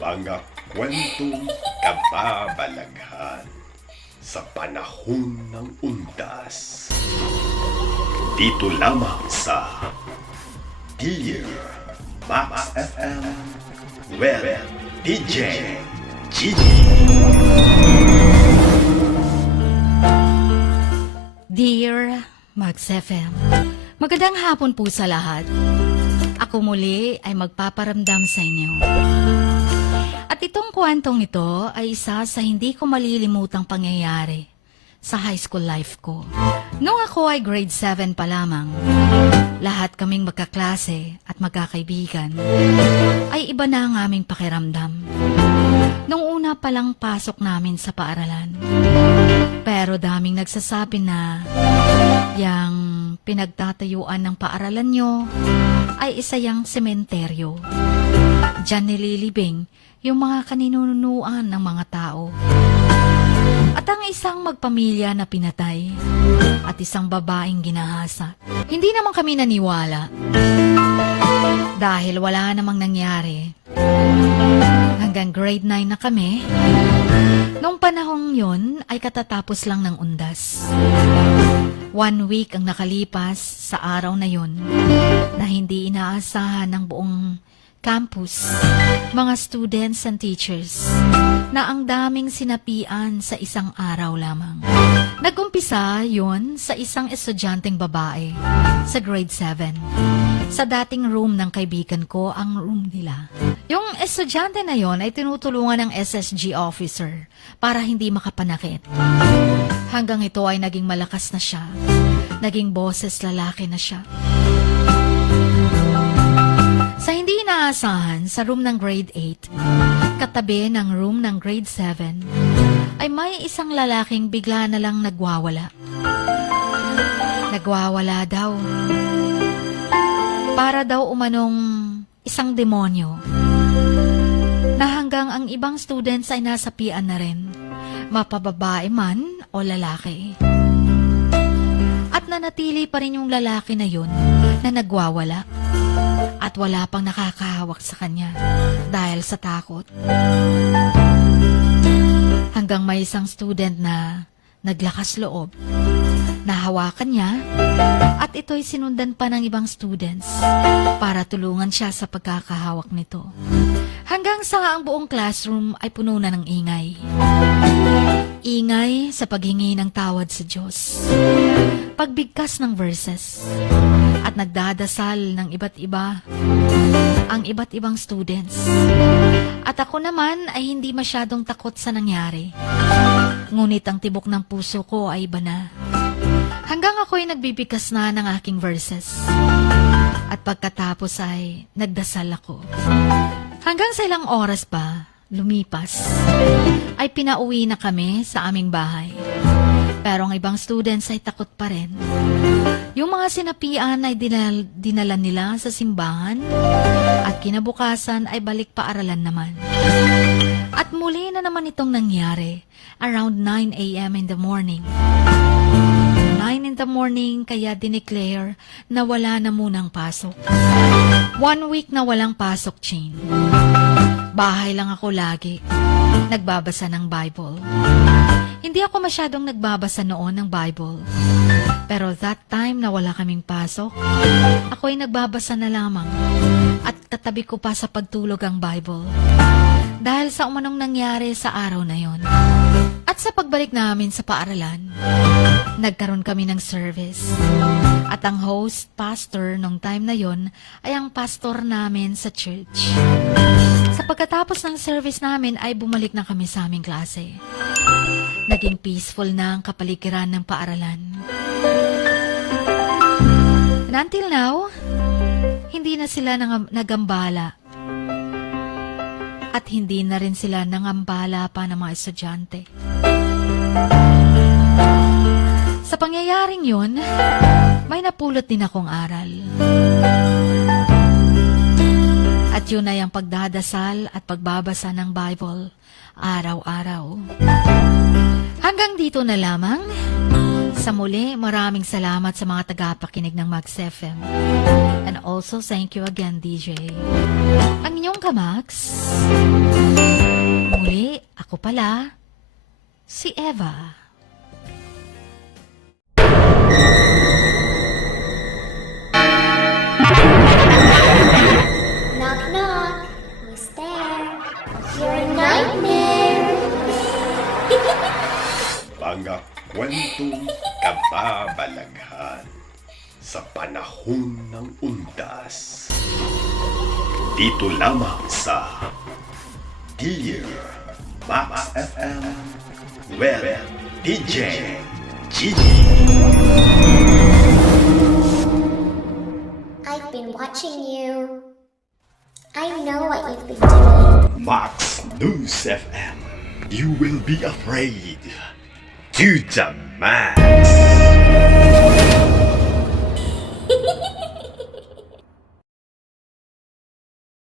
Mga kwentong kababalaghan sa panahon ng undas. Dito lamang sa Dear Max FM with DJ Gigi. Dear Max FM, magandang hapon po sa lahat. Ako muli ay magpaparamdam sa inyo. At itong kwentong ito ay isa sa hindi ko malilimutang pangyayari sa high school life ko. Noong ako ay grade 7 pa lamang, lahat kaming magkaklase at magkakaibigan ay iba na ang aming pakiramdam. Nung una palang pasok namin sa paaralan, pero daming nagsasabi na yang pinagtatayuan ng paaralan nyo ay isa yang sementeryo. Diyan nililibing yung mga kaninunuan ng mga tao. At ang isang magpamilya na pinatay at isang babaeng ginahasa. Hindi naman kami naniwala dahil wala namang nangyari. Hanggang grade 9 na kami, noong panahong yun ay katatapos lang ng undas. 1 week ang nakalipas sa araw na yun na hindi inaasahan ng buong campus, mga students and teachers, na ang daming sinapian sa isang araw lamang. Nag-umpisa yun sa isang estudyanteng babae sa grade 7. Sa dating room ng kaibigan ko ang room nila. Yung estudyante na yon ay tinutulungan ng SSG officer para hindi makapanakit. Hanggang ito ay naging malakas na siya. Naging boses lalaki na siya. Sa hindi inaasahan, sa room ng grade 8, katabi ng room ng grade 7, ay may isang lalaking bigla na lang nagwawala. Nagwawala daw. Para daw umanong isang demonyo na hanggang ang ibang students ay nasapian na rin, mapababae man o lalaki. At nanatili pa rin yung lalaki na yun na nagwawala at wala pang nakakahawak sa kanya dahil sa takot. Hanggang may isang student na naglakas loob, nahawakan niya at ito'y sinundan pa ng ibang students para tulungan siya sa pagkakahawak nito. Hanggang sa ang buong classroom ay puno na ng ingay. Ingay sa paghingi ng tawad sa Diyos, pagbigkas ng verses, at nagdadasal ng iba't iba ang iba't ibang students. At ako naman ay hindi masyadong takot sa nangyari. Ngunit ang tibok ng puso ko ay iba na. Hanggang ako'y nagbibigkas na ng aking verses. At pagkatapos ay nagdasal ako. Hanggang sa ilang oras pa, lumipas, ay pinauwi na kami sa aming bahay. Pero ang ibang students ay takot pa rin. Yung mga sinapian ay dinala nila sa simbahan at kinabukasan ay balik paaralan naman. At muli na naman itong nangyari around 9 a.m. in the morning. 9 in the morning kaya dineclare na wala na munang pasok. 1 week na walang pasok, Chin. Bahay lang ako lagi, nagbabasa ng Bible. Hindi ako masyadong nagbabasa noon ng Bible. Pero that time na wala kaming pasok, ako ay nagbabasa na lamang at katabi ko pa sa pagtulog ang Bible. Dahil sa umanong nangyari sa araw na yon. At sa pagbalik namin sa paaralan, nagkaroon kami ng service. At ang host pastor nung time na yon ay ang pastor namin sa church. Sa pagkatapos ng service namin ay bumalik na kami sa aming klase. Naging peaceful na ang kapaligiran ng paaralan. And until now, hindi na sila nagambala. At hindi na rin sila nangambala pa ng mga estudyante. Sa pangyayaring yun, may napulot din akong aral. At yun ay ang pagdadasal at pagbabasa ng Bible araw-araw. Hanggang dito na lamang. Sa muli, maraming salamat sa mga tagapakinig ng Max FM. And also, thank you again, DJ. Ang inyong kamax, Muli, ako pala, si Eva. Knock, knock. Who's there? You're a nightmare. Mga kwentong kababalaghan sa panahon ng undas. Dito lamang sa Dear Max FM with DJ Gigi. I've been watching you. I know what you've been doing. Max News FM. You will be afraid. To the max.